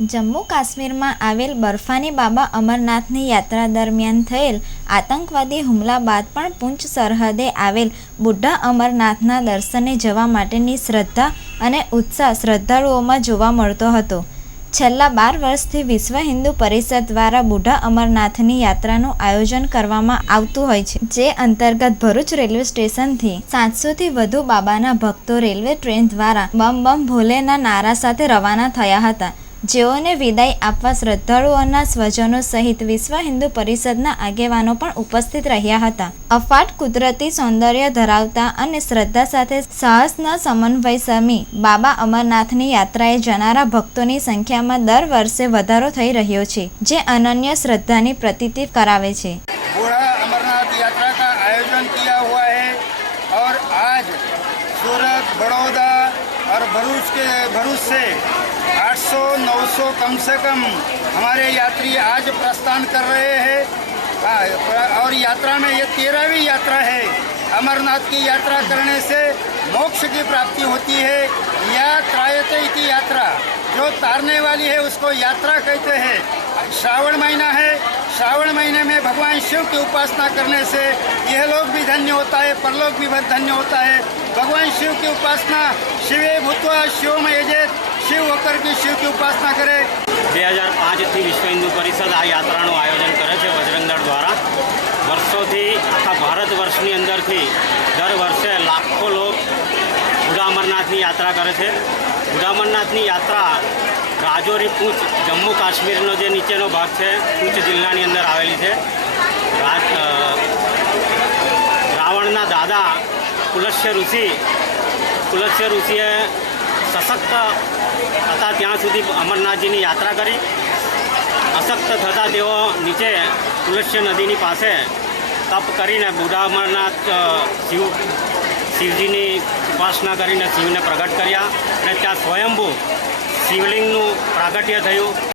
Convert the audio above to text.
જમ્મુ કાશ્મીરમાં આવેલ બર્ફાની બાબા અમરનાથની યાત્રા દરમિયાન થયેલ આતંકવાદી હુમલા બાદ પણ પૂંચ સરહદે આવેલ બુઢા અમરનાથના દર્શને જવા માટેની શ્રદ્ધા અને ઉત્સાહ શ્રદ્ધાળુઓમાં જોવા મળતો હતો. છેલ્લા બાર વર્ષથી વિશ્વ હિન્દુ પરિષદ દ્વારા બુઢા અમરનાથની યાત્રાનું આયોજન કરવામાં આવતું હોય છે, જે અંતર્ગત ભરૂચ રેલવે સ્ટેશનથી સાતસોથી વધુ બાબાના ભક્તો રેલવે ટ્રેન દ્વારા બમ બમ ભોલેના નારા સાથે રવાના થયા હતા. જેઓને વિદાય આપવા શ્રદ્ધાળુઓના સ્વજનો સહિત વિશ્વ હિન્દુ પરિષદના આગેવાનો પણ ઉપસ્થિત રહ્યા હતા અફાટ કુદરતી સૌંદર્ય ધરાવતા અને શ્રદ્ધા સાથે સાહસના સમન્વય સમી બાબા અમરનાથની યાત્રાએ જનારા ભક્તોની સંખ્યામાં દર વર્ષે વધારો થઈ રહ્યો છે જે અનન્ય શ્રદ્ધાની પ્રતીતિ કરાવે છે बूढ़ा अमरनाथ यात्रा का आयोजन किया हुआ है और आज सूरत बड़ौदा और भरूच के भरूच से 800 900 कम से कम हमारे यात्री आज प्रस्थान कर रहे हैं। और यात्रा में ये तेरहवीं यात्रा है। अमरनाथ की यात्रा करने से मोक्ष की प्राप्ति होती है। या त्रायते इति यात्रा, जो तारने वाली है उसको यात्रा कहते हैं। श्रावण महीना है। श्रावण महीने में भगवान शिव की उपासना करने से यह लोग भी धन्य होता है, परलोक भी धन्य होता है। भगवान शिव की उपासना शिवे भूतवा शिव में શિવ વકર કે શિવ કી ઉપાસના કરે. બે હજાર પાંચથી વિશ્વ હિન્દુ પરિષદ આ યાત્રાનું આયોજન કરે છે બજરંગદળ દ્વારા. વર્ષોથી આખા ભારત વર્ષની અંદરથી દર વર્ષે લાખો લોક ગુડા અમરનાથની યાત્રા કરે છે. ગુડા અમરનાથની યાત્રા રાજોરી પૂંછ જમ્મુ કાશ્મીરનો જે નીચેનો ભાગ છે પૂંછ જિલ્લાની અંદર આવેલી છે. રાવણના દાદા કુલશ્ય ઋષિ કુલશ્ય ઋષિએ સશક્ત હતા ત્યાં સુધી અમરનાથજીની યાત્રા કરી. અશક્ત થતાં તેઓ નીચે તુલસ્ય નદીની પાસે તપ કરીને બુઢા અમરનાથ શિવ, શિવજીની ઉપાસના કરીને શિવને પ્રગટ કર્યા અને ત્યાં સ્વયંભૂ શિવલિંગનું પ્રાગટ્ય થયું.